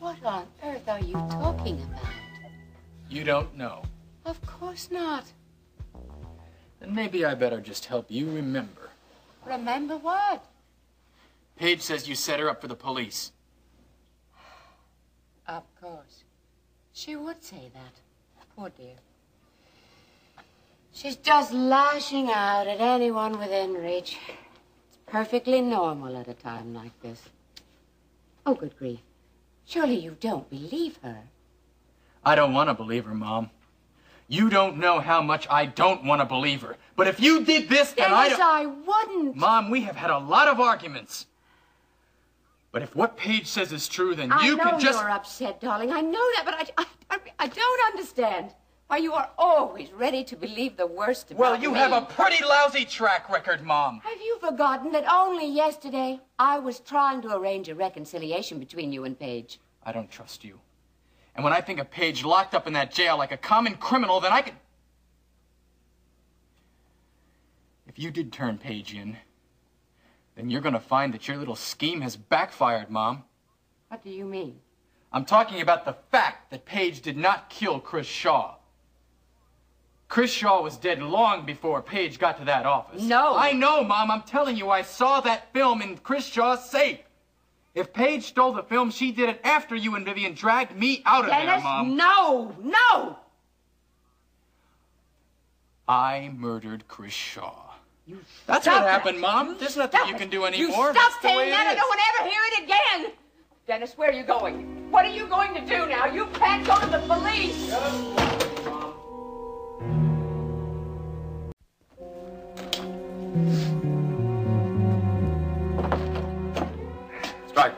What on earth are you talking about? You don't know. Of course not. Then maybe I better just help you remember. Remember what? Paige says you set her up for the police. Of course. She would say that. Poor dear. She's just lashing out at anyone within reach. It's perfectly normal at a time like this. Oh, good grief. Surely you don't believe her. I don't want to believe her, Mom. You don't know how much I don't want to believe her. But if you did this, then Dennis, I wouldn't. Mom, we have had a lot of arguments. But if what Paige says is true, then you can just... I know you're upset, darling. I know that, but I don't understand why you are always ready to believe the worst about me. Well, you have a pretty lousy track record, Mom. Have you forgotten that only yesterday I was trying to arrange a reconciliation between you and Paige? I don't trust you. And when I think of Paige locked up in that jail like a common criminal, then I could... If you did turn Paige in, then you're going to find that your little scheme has backfired, Mom. What do you mean? I'm talking about the fact that Paige did not kill Chris Shaw. Chris Shaw was dead long before Paige got to that office. No. I know, Mom. I'm telling you, I saw that film in Chris Shaw's safe. If Paige stole the film, she did it after you and Vivian dragged me out of there, Mom. No, no! I murdered Chris Shaw. You That's what happened, Mom. There's nothing you can do anymore. You stop saying that. I don't want to ever hear it again. Dennis, where are you going? What are you going to do now? You can't go to the police. Stryker.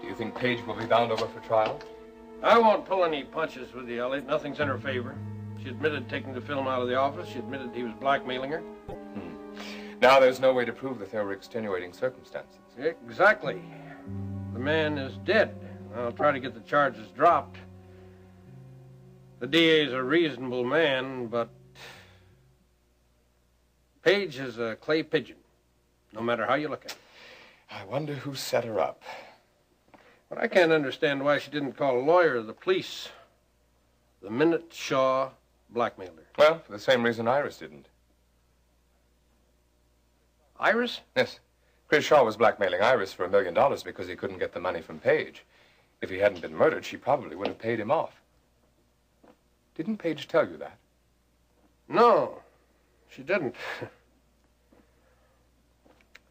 Do you think Paige will be bound over for trial? I won't pull any punches with you, Elliot. Nothing's in her favor. She admitted taking the film out of the office. She admitted he was blackmailing her. Now there's no way to prove that there were extenuating circumstances. Exactly. The man is dead. I'll try to get the charges dropped. The DA's a reasonable man, but Paige is a clay pigeon, no matter how you look at it. I wonder who set her up. But I can't understand why she didn't call a lawyer or the police the minute Shaw blackmailed her. Well, for the same reason Iris didn't. Iris? Yes. Chris Shaw was blackmailing Iris for $1 million because he couldn't get the money from Paige. If he hadn't been murdered, she probably would have paid him off. Didn't Paige tell you that? No, she didn't. I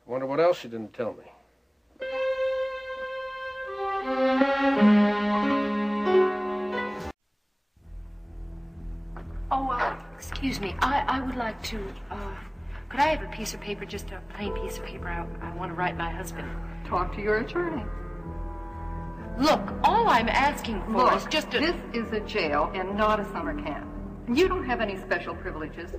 wonder what else she didn't tell me. Oh, excuse me. I would like to, could I have a piece of paper, just a plain piece of paper? I want to write my husband. Talk to your attorney. Look, all I'm asking for is just a... This is a jail and not a summer camp. And you don't have any special privileges.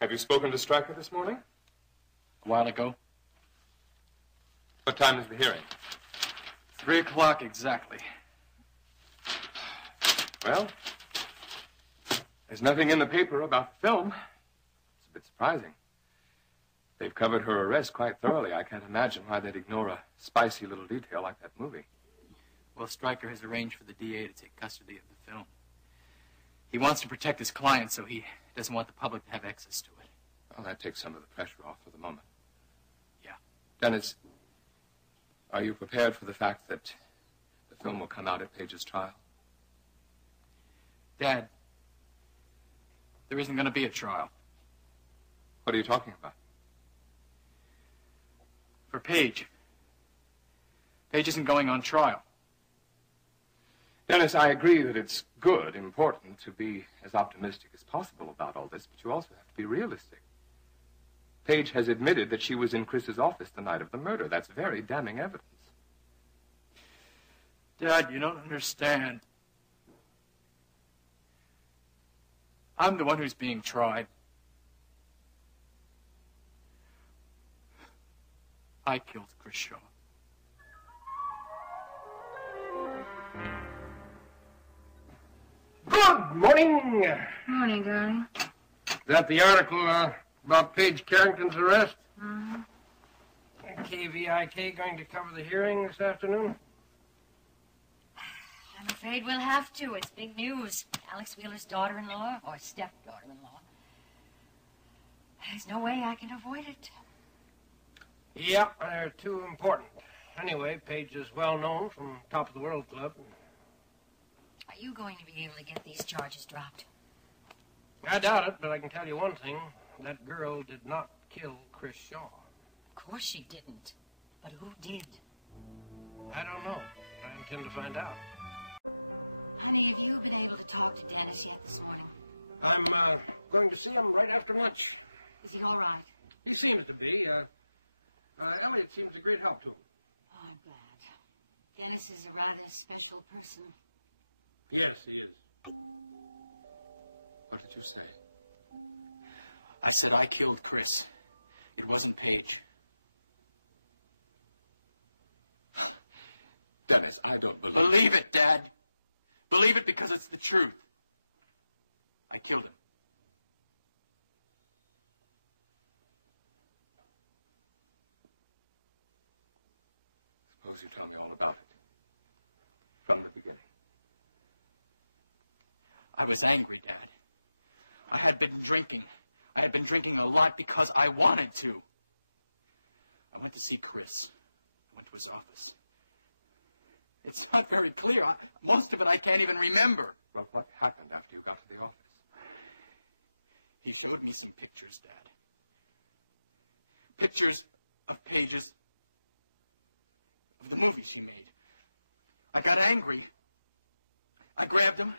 Have you spoken to Stryker this morning? A while ago. What time is the hearing? 3 o'clock exactly. Well, there's nothing in the paper about the film. It's a bit surprising. They've covered her arrest quite thoroughly. I can't imagine why they'd ignore a spicy little detail like that movie. Well, Stryker has arranged for the DA to take custody of the film. He wants to protect his client, so he doesn't want the public to have access to it. Well, that takes some of the pressure off for the moment. Yeah. Dennis, are you prepared for the fact that the film will come out at Paige's trial? Dad, there isn't going to be a trial. What are you talking about? For Paige. Paige isn't going on trial. Dennis, I agree that it's good, important, to be as optimistic as possible about all this, but you also have to be realistic. Paige has admitted that she was in Chris's office the night of the murder. That's very damning evidence. Dad, you don't understand. I'm the one who's being tried. I killed Chris Shaw. Morning. Morning, darling. Is that the article about Paige Carrington's arrest? Uh-huh. KVIK going to cover the hearing this afternoon? I'm afraid we'll have to. It's big news. Alex Wheeler's daughter-in-law, or step-daughter-in-law. There's no way I can avoid it. Yeah, they're too important. Anyway, Paige is well known from Top of the World Club. Are you going to be able to get these charges dropped? I doubt it, but I can tell you one thing. That girl did not kill Chris Shaw. Of course she didn't. But who did? I don't know. I intend to find out. Honey, have you been able to talk to Dennis yet this morning? I'm going to see him right after lunch. Is he all right? He seems to be. Elliot seems a great help to him. Oh, I'm glad. Dennis is a rather special person. Yes, he is. What did you say? I said I killed Chris. It wasn't Paige. Dennis, I don't believe... Believe it, Dad. Believe it because it's the truth. I killed him. Suppose you tell me all about it. From the beginning. I was angry, Dad. I had been drinking. I had been drinking a lot because I wanted to. I went to see Chris. I went to his office. It's not very clear. Most of it I can't even remember. Well, what happened after you got to the office? He showed me some pictures, Dad. Pictures of Paige's... of the movie she made. I got angry. I grabbed him.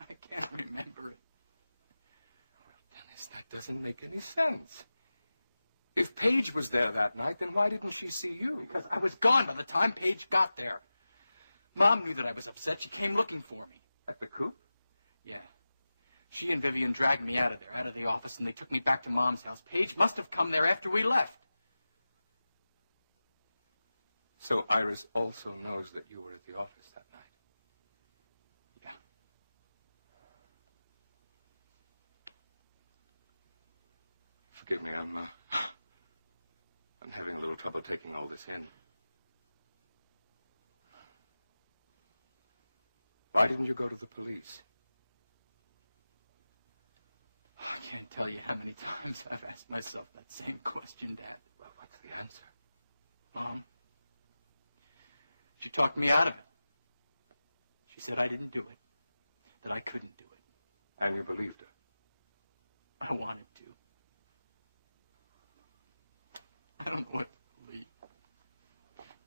I can't remember it. Well, Dennis, that doesn't make any sense. If Paige was there that night, then why didn't she see you? Because I was gone by the time Paige got there. Mom knew that I was upset. She came looking for me. At the coop? Yeah. She and Vivian dragged me out of there, out of the office, and they took me back to Mom's house. Paige must have come there after we left. So Iris also knows that you were at the office that night? Yeah. Forgive me, I'm having a little trouble taking all this in. Why didn't you go to the police? I can't tell you how many times I've asked myself that same question, Dad. Well, what's the answer? Mom, she talked me out of it. She said I didn't do it, that I couldn't do it. And you believed her? I wanted to. I don't know what to believe.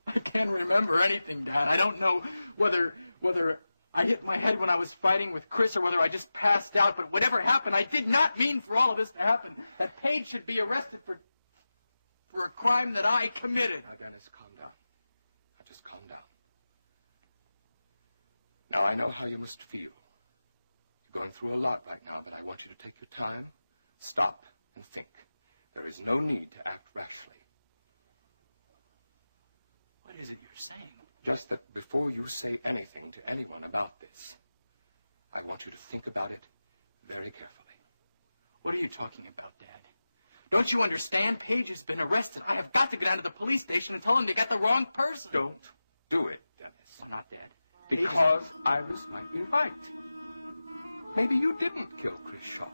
I can't remember anything, Dad. I don't know whether I hit my head when I was fighting with Chris or whether I just passed out, but whatever happened, I did not mean for all of this to happen. That Paige should be arrested for a crime that I committed. Now, Dennis, calm down. Now, just calm down. Now, I know how you must feel. You're going through a lot right now, but I want you to take your time, stop, and think. There is no need to act rashly. What is it you're saying? Just that before you say anything to anyone about this, I want you to think about it very carefully. What are you talking about, Dad? Don't you understand? Paige has been arrested. I have got to go down to the police station and tell them they got the wrong person. Don't do it, Dennis. Why not, Dad? Because Iris might be right. Maybe you didn't kill Chris Shaw.